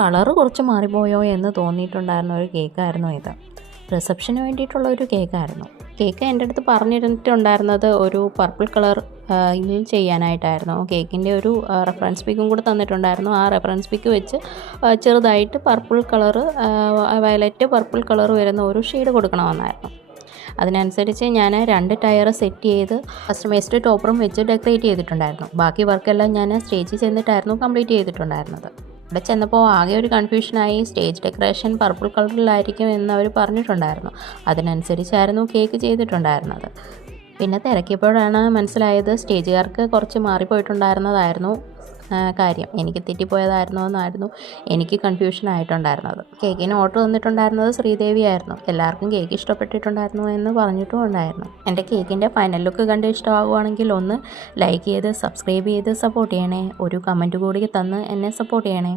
Colour കുറച്ച് മാറിപ്പോയോ എന്ന് തോന്നിയിട്ടുണ്ടായിരുന്ന ഒരു കേക്കായിരുന്നു ഇത്. റിസപ്ഷന് വേണ്ടിയിട്ടുള്ള ഒരു കേക്കായിരുന്നു. കേക്ക് എൻ്റെ അടുത്ത് പറഞ്ഞിട്ടുണ്ടായിരുന്നത് ഒരു പർപ്പിൾ കളർ ചെയ്യാനായിട്ടായിരുന്നു. കേക്കിൻ്റെ ഒരു റെഫറൻസ് പിക്കും കൂടെ തന്നിട്ടുണ്ടായിരുന്നു. ആ റെഫറൻസ് പിക്ക് വെച്ച് ചെറുതായിട്ട് purple colour, violet purple colour വരുന്ന ഒരു ഷെയ്ഡ് കൊടുക്കണമെന്നായിരുന്നു. അതിനനുസരിച്ച് ഞാൻ 2 ടയർ സെറ്റ് ചെയ്ത് കസ്റ്റമൈസ്ഡ് ടോപ്പറും വെച്ച് ഡെക്കറേറ്റ് ചെയ്തിട്ടുണ്ടായിരുന്നു. ബാക്കി വർക്കെല്ലാം ഞാൻ സ്റ്റേജിൽ ചെന്നിട്ടായിരുന്നു കംപ്ലീറ്റ് ചെയ്തിട്ടുണ്ടായിരുന്നത്. ഇവിടെ ചെന്നപ്പോൾ ആകെ ഒരു കൺഫ്യൂഷനായി. സ്റ്റേജ് ഡെക്കറേഷൻ പർപ്പിൾ കളറിലായിരിക്കും എന്ന് അവർ പറഞ്ഞിട്ടുണ്ടായിരുന്നു. അതിനനുസരിച്ചായിരുന്നു കേക്ക് ചെയ്തിട്ടുണ്ടായിരുന്നത്. പിന്നെ തിരക്കിയപ്പോഴാണ് മനസ്സിലായത് സ്റ്റേജുകാർക്ക് കുറച്ച് മാറിപ്പോയിട്ടുണ്ടായിരുന്നതായിരുന്നു കാര്യം. എനിക്ക് തെറ്റിപ്പോയതായിരുന്നോ എന്നായിരുന്നു എനിക്ക് കൺഫ്യൂഷൻ ആയിട്ടുണ്ടായിരുന്നത്. കേക്കിന് ഓർഡർ തന്നിട്ടുണ്ടായിരുന്നത് ശ്രീദേവി ആയിരുന്നു. എല്ലാവർക്കും കേക്ക് ഇഷ്ടപ്പെട്ടിട്ടുണ്ടായിരുന്നു എന്ന് പറഞ്ഞിട്ടും ഉണ്ടായിരുന്നു. എൻ്റെ കേക്കിൻ്റെ ഫൈനൽ ലുക്ക് കണ്ട് ഇഷ്ടമാകുവാണെങ്കിൽ ഒന്ന് ലൈക്ക് ചെയ്ത് സബ്സ്ക്രൈബ് ചെയ്ത് സപ്പോർട്ട് ചെയ്യണേ. ഒരു കമൻറ്റ് കൂടി തന്ന് എന്നെ സപ്പോർട്ട് ചെയ്യണേ.